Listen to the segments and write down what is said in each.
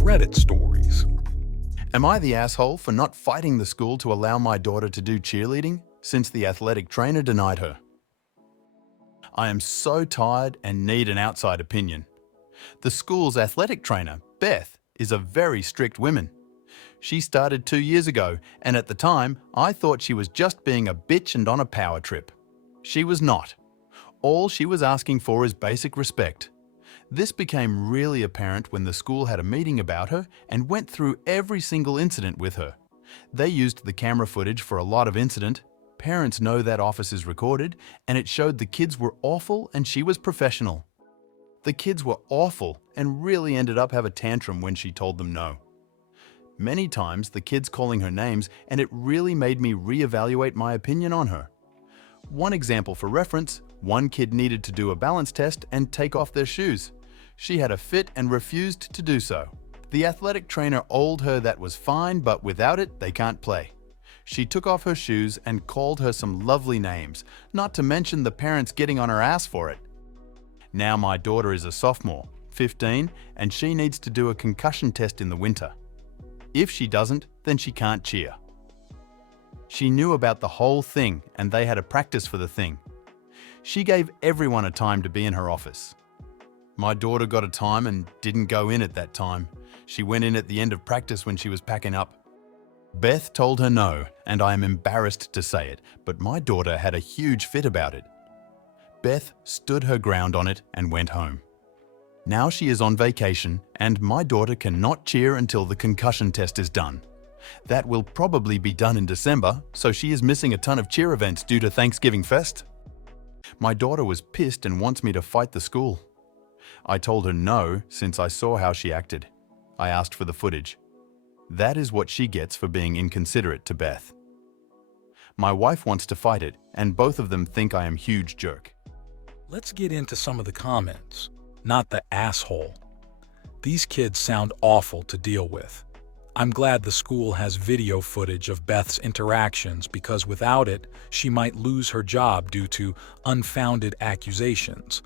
Reddit stories. Am I the asshole for not fighting the school to allow my daughter to do cheerleading since the athletic trainer denied her? I am so tired and need an outside opinion. The school's athletic trainer, Beth, is a very strict woman. She started 2 years ago, and at the time, I thought she was just being a bitch and on a power trip. She was not. All she was asking for is basic respect. This became really apparent when the school had a meeting about her and went through every single incident with her. They used the camera footage for a lot of incident. Parents know that office is recorded, and it showed the kids were awful and she was professional. The kids were awful and really ended up have a tantrum when she told them no. Many times the kids calling her names, and it really made me reevaluate my opinion on her. One example for reference, one kid needed to do a balance test and take off their shoes. She had a fit and refused to do so. The athletic trainer told her that was fine, but without it, they can't play. She took off her shoes and called her some lovely names, not to mention the parents getting on her ass for it. Now my daughter is a sophomore, 15, and she needs to do a concussion test in the winter. If she doesn't, then she can't cheer. She knew about the whole thing and they had a practice for the thing. She gave everyone a time to be in her office. My daughter got a time and didn't go in at that time. She went in at the end of practice when she was packing up. Beth told her no, and I am embarrassed to say it, but my daughter had a huge fit about it. Beth stood her ground on it and went home. Now she is on vacation, and my daughter cannot cheer until the concussion test is done. That will probably be done in December, so she is missing a ton of cheer events due to Thanksgiving Fest. My daughter was pissed and wants me to fight the school. I told her no since I saw how she acted. I asked for the footage. That is what she gets for being inconsiderate to Beth. My wife wants to fight it, and both of them think I am huge jerk. Let's get into some of the comments. Not the asshole. These kids sound awful to deal with. I'm glad the school has video footage of Beth's interactions because without it, she might lose her job due to unfounded accusations.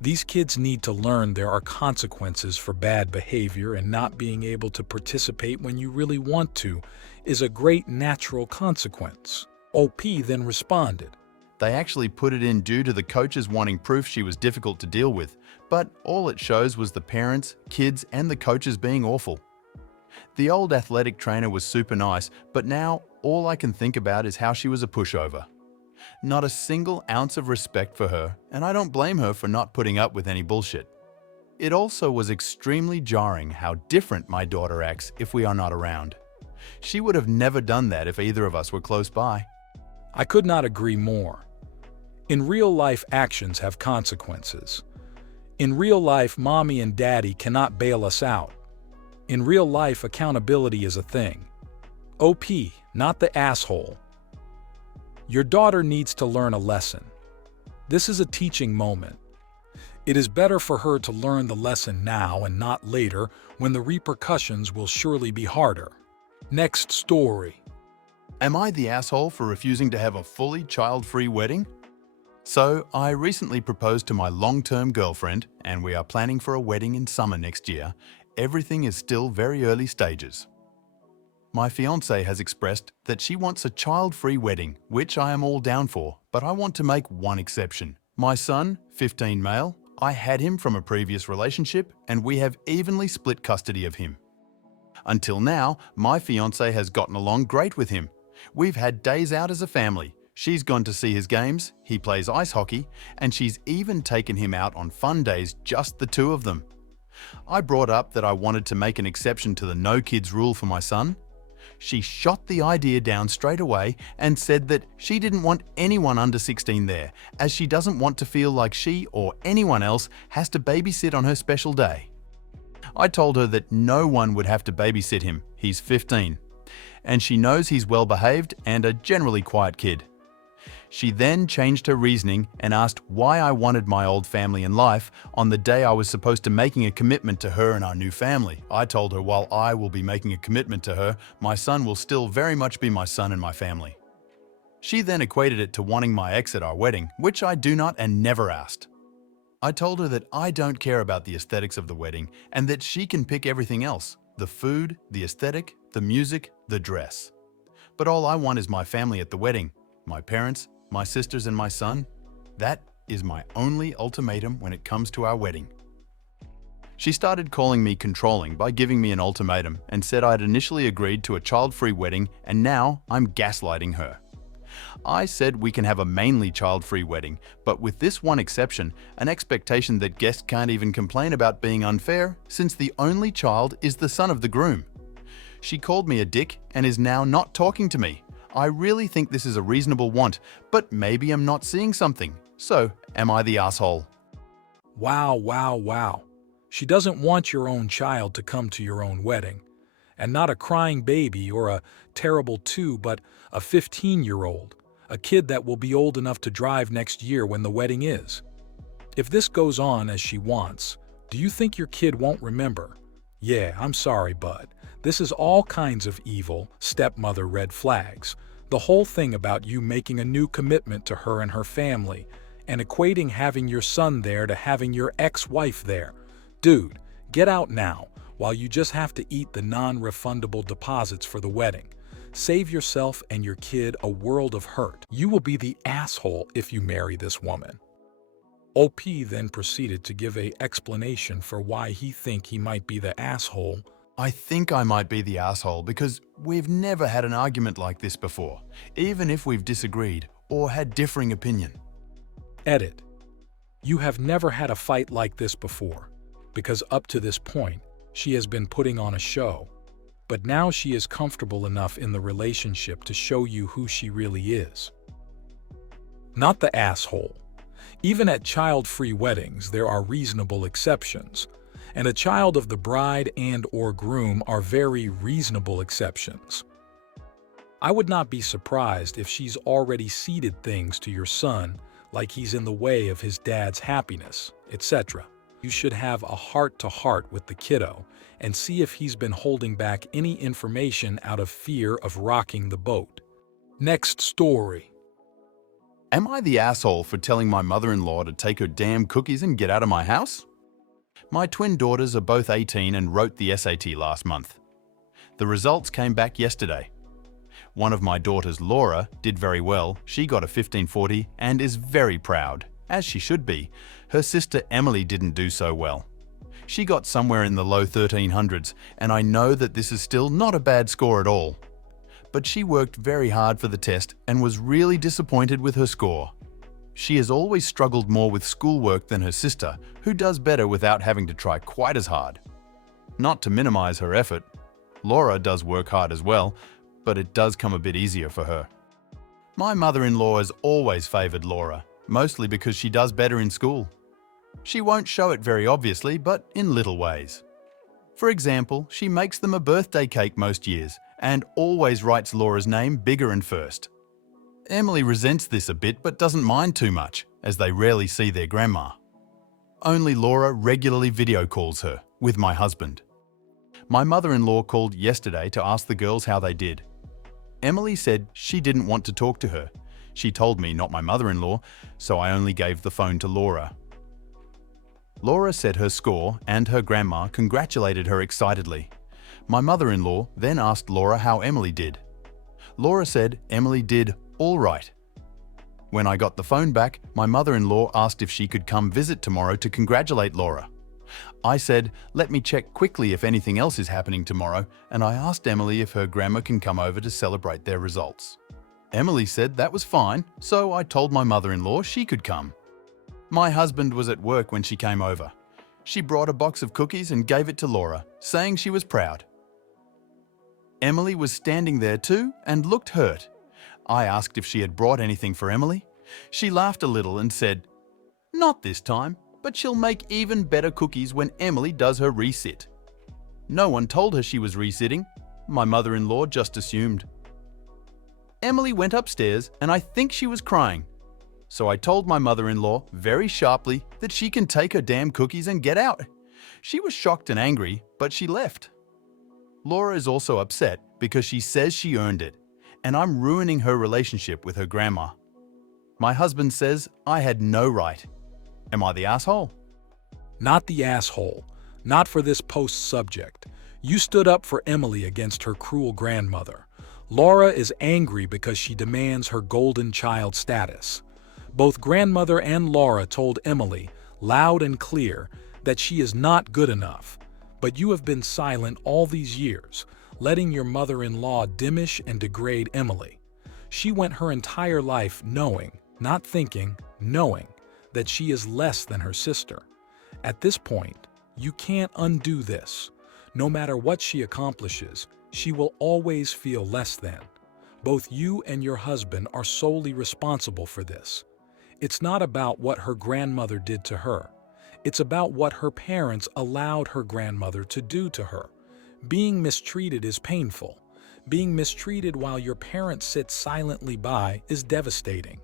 These kids need to learn there are consequences for bad behavior, and not being able to participate when you really want to is a great natural consequence. OP then responded. They actually put it in due to the coaches wanting proof she was difficult to deal with, but all it shows was the parents, kids, and the coaches being awful. The old athletic trainer was super nice, but now all I can think about is how she was a pushover. Not a single ounce of respect for her, and I don't blame her for not putting up with any bullshit. It also was extremely jarring how different my daughter acts if we are not around. She would have never done that if either of us were close by. I could not agree more. In real life, actions have consequences. In real life, mommy and daddy cannot bail us out. In real life, accountability is a thing. OP, not the asshole. Your daughter needs to learn a lesson. This is a teaching moment. It is better for her to learn the lesson now and not later, when the repercussions will surely be harder. Next story. Am I the asshole for refusing to have a fully child-free wedding? So, I recently proposed to my long-term girlfriend, and we are planning for a wedding in summer next year. Everything is still very early stages. My fiance has expressed that she wants a child-free wedding, which I am all down for, but I want to make one exception. My son, 15 male, I had him from a previous relationship, and we have evenly split custody of him. Until now, my fiance has gotten along great with him. We've had days out as a family. She's gone to see his games, he plays ice hockey, and she's even taken him out on fun days, just the two of them. I brought up that I wanted to make an exception to the no kids rule for my son. She shot the idea down straight away and said that she didn't want anyone under 16 there, as she doesn't want to feel like she or anyone else has to babysit on her special day. I told her that no one would have to babysit him, he's 15, and she knows he's well behaved and a generally quiet kid. She then changed her reasoning and asked why I wanted my old family in life on the day I was supposed to making a commitment to her and our new family. I told her while I will be making a commitment to her, my son will still very much be my son and my family. She then equated it to wanting my ex at our wedding, which I do not and never asked. I told her that I don't care about the aesthetics of the wedding and that she can pick everything else: the food, the aesthetic, the music, the dress. But all I want is my family at the wedding, my parents, my sisters and my son. That is my only ultimatum when it comes to our wedding. She started calling me controlling by giving me an ultimatum and said I'd initially agreed to a child-free wedding and now I'm gaslighting her. I said we can have a mainly child-free wedding, but with this one exception, an expectation that guests can't even complain about being unfair since the only child is the son of the groom. She called me a dick and is now not talking to me. I really think this is a reasonable want, but maybe I'm not seeing something. So, am I the asshole? Wow, wow, wow. She doesn't want your own child to come to your own wedding. And not a crying baby or a terrible 2, but a 15-year-old, a kid that will be old enough to drive next year when the wedding is. If this goes on as she wants, do you think your kid won't remember? Yeah, I'm sorry, bud. This is all kinds of evil, stepmother red flags. The whole thing about you making a new commitment to her and her family, and equating having your son there to having your ex-wife there. Dude, get out now, while you just have to eat the non-refundable deposits for the wedding. Save yourself and your kid a world of hurt. You will be the asshole if you marry this woman. OP then proceeded to give an explanation for why he think he might be the asshole. I think I might be the asshole because we've never had an argument like this before, even if we've disagreed or had differing opinion. Edit. You have never had a fight like this before, because up to this point, she has been putting on a show. But now she is comfortable enough in the relationship to show you who she really is. Not the asshole. Even at child-free weddings, there are reasonable exceptions, and a child of the bride and/or groom are very reasonable exceptions. I would not be surprised if she's already ceded things to your son, like he's in the way of his dad's happiness, etc. You should have a heart-to-heart with the kiddo and see if he's been holding back any information out of fear of rocking the boat. Next story. Am I the asshole for telling my mother-in-law to take her damn cookies and get out of my house? My twin daughters are both 18 and wrote the SAT last month. The results came back yesterday. One of my daughters, Laura, did very well. She got a 1540 and is very proud, as she should be. Her sister Emily didn't do so well. She got somewhere in the low 1300s, and I know that this is still not a bad score at all. But she worked very hard for the test and was really disappointed with her score. She has always struggled more with schoolwork than her sister, who does better without having to try quite as hard. Not to minimize her effort, Laura does work hard as well, but it does come a bit easier for her. My mother-in-law has always favored Laura, mostly because she does better in school. She won't show it very obviously, but in little ways. For example, she makes them a birthday cake most years and always writes Laura's name bigger and first. Emily resents this a bit but doesn't mind too much, as they rarely see their grandma. Only Laura regularly video calls her, with my husband. My mother-in-law called yesterday to ask the girls how they did. Emily said she didn't want to talk to her. She told me, not my mother-in-law, so I only gave the phone to Laura. Laura said her score and her grandma congratulated her excitedly. My mother-in-law then asked Laura how Emily did. Laura said Emily did all right. When I got the phone back, my mother-in-law asked if she could come visit tomorrow to congratulate Laura. I said, let me check quickly if anything else is happening tomorrow, and I asked Emily if her grandma can come over to celebrate their results. Emily said that was fine, so I told my mother-in-law she could come. My husband was at work when she came over. She brought a box of cookies and gave it to Laura, saying she was proud. Emily was standing there too and looked hurt. I asked if she had brought anything for Emily. She laughed a little and said, "Not this time, but she'll make even better cookies when Emily does her resit." No one told her she was resitting. My mother-in-law just assumed. Emily went upstairs and I think she was crying. So I told my mother-in-law very sharply that she can take her damn cookies and get out. She was shocked and angry, but she left. Laura is also upset because she says she earned it, and I'm ruining her relationship with her grandma. My husband says I had no right. Am I the asshole? Not the asshole. Not for this post subject. You stood up for Emily against her cruel grandmother. Laura is angry because she demands her golden child status. Both grandmother and Laura told Emily, loud and clear, that she is not good enough. But you have been silent all these years, letting your mother-in-law diminish and degrade Emily. She went her entire life knowing, not thinking, knowing, that she is less than her sister. At this point, you can't undo this. No matter what she accomplishes, she will always feel less than. Both you and your husband are solely responsible for this. It's not about what her grandmother did to her. It's about what her parents allowed her grandmother to do to her. Being mistreated is painful. Being mistreated while your parents sit silently by is devastating.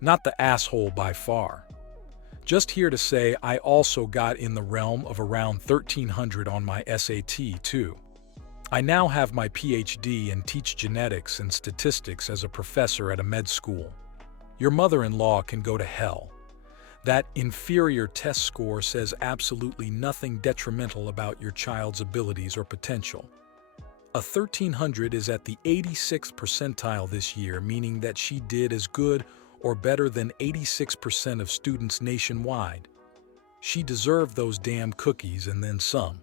Not the asshole by far. Just here to say I also got in the realm of around 1300 on my SAT too. I now have my PhD and teach genetics and statistics as a professor at a med school. Your mother-in-law can go to hell. That inferior test score says absolutely nothing detrimental about your child's abilities or potential. A 1300 is at the 86th percentile this year, meaning that she did as good or better than 86% of students nationwide. She deserved those damn cookies and then some.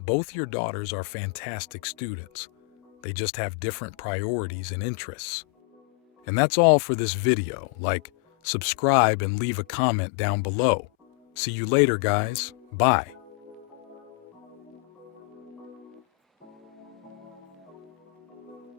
Both your daughters are fantastic students. They just have different priorities and interests. And that's all for this video. Like, subscribe, and leave a comment down below. See you later, guys. Bye.